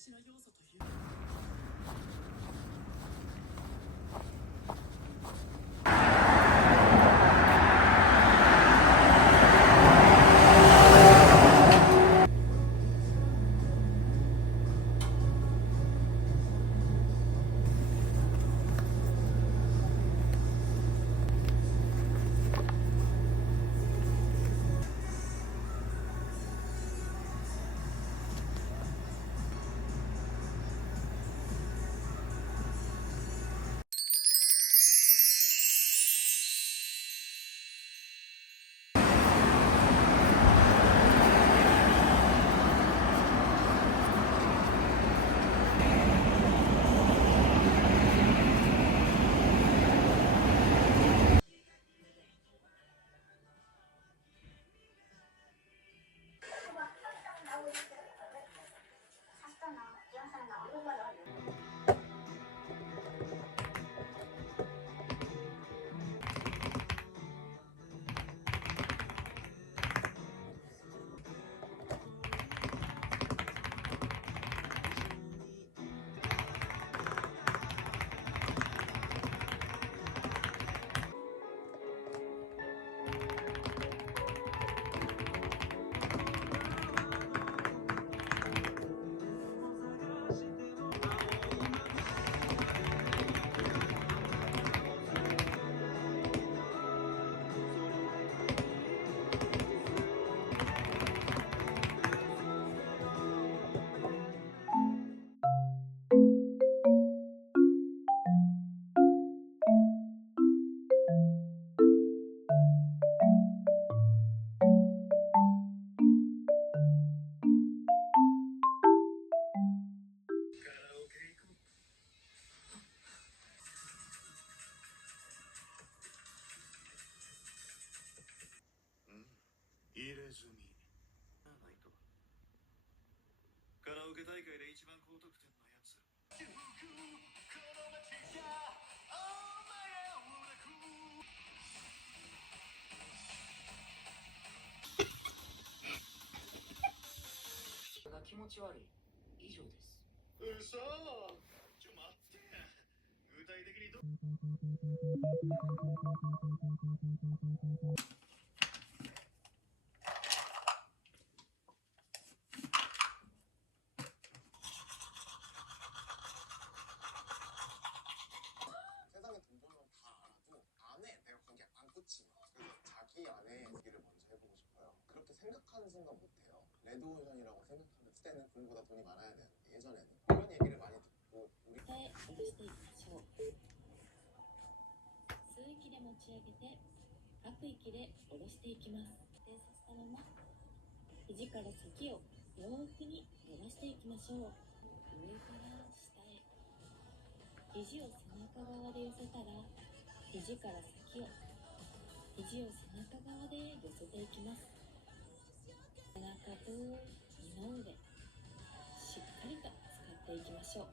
事な要素という。入れ墨ないと。カラオケ大会で一番高得点のやつ。が気持ち悪い。以上です。嘘。待って。具体的にど。세상의 동전을 다 알아도 안에 내가 거기 안 꽂히면 그래서 자기 안에 얘기를 먼저 해보고 싶어요. 그렇게 생각하는 순간 못해요. 레드오션이라고 생각하는 때는 공보다 돈이 많아야 되는데 예전에는 이런 얘기를 많이 듣고 우리 下へ下ろしていきましょう。吸う息で持ち上げて吐く息で下ろしていきます。固定させたまま肘から先を洋服に伸ばしていきましょう。上から下へ肘を背中側で寄せたら肘から先を肘を背中側で寄せていきます。背中と二の腕しっかりと使っていきましょう。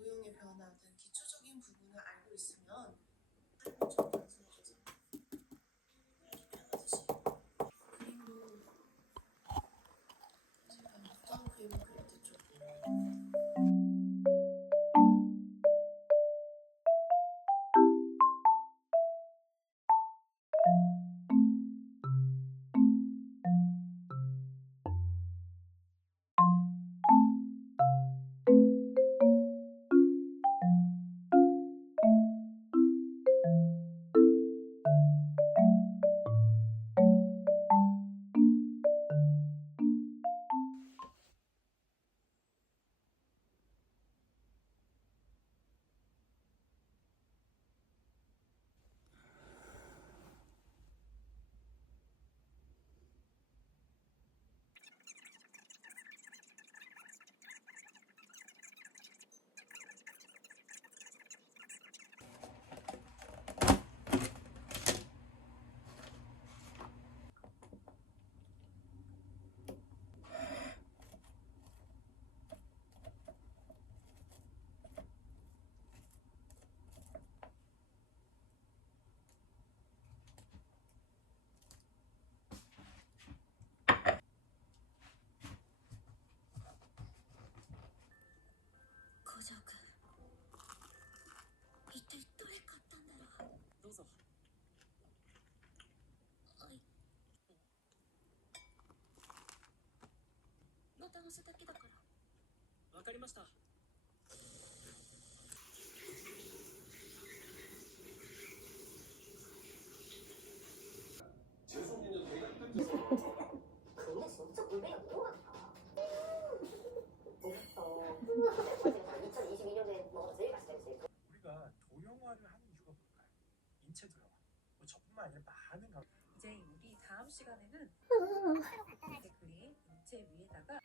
도형의 변화 등 기초적인 부분을 알고 있으면 삶을 좀 단순해져서 이렇게 편하듯이 그림도 제가 어떤 그림을 그릴 때좀工場君、一体どれ買ったんだろう。どうぞ。はい。ボタン押すだけだから。わかりました。 근데 진짜 굴비가 너무 많다. 맛있어. 2022년에 먹어서 제일 맛있다. 우리가 도형화를 하는 이유가 뭘까요? 인체 드라마. 뭐 저뿐만 아니라 많은 감. 이제 우리 다음 시간에는 이렇게 그린 인체 위에다가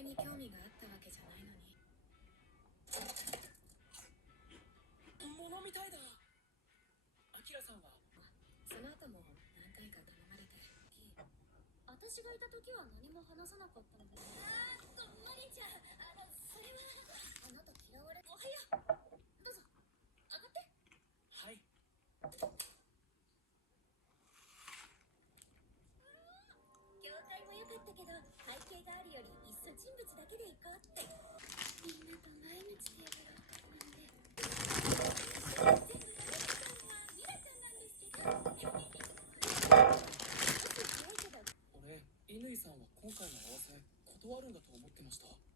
れに興味があったわけじゃないのに。本物みたいだ。アキラさんはその後も何回か頼まれて。私がいた時は何も話さなかったので。マリンちゃん、それは。あなた嫌われ。おはよう。どうぞ、上がって。はい。業界も良かったけど、背景があるよりいっそ人物だけで行こうって。みんなと毎日テーブルを囲んで。ミラちゃんなんですけど。俺、乾さんは今回の合わせ断るんだと思ってました。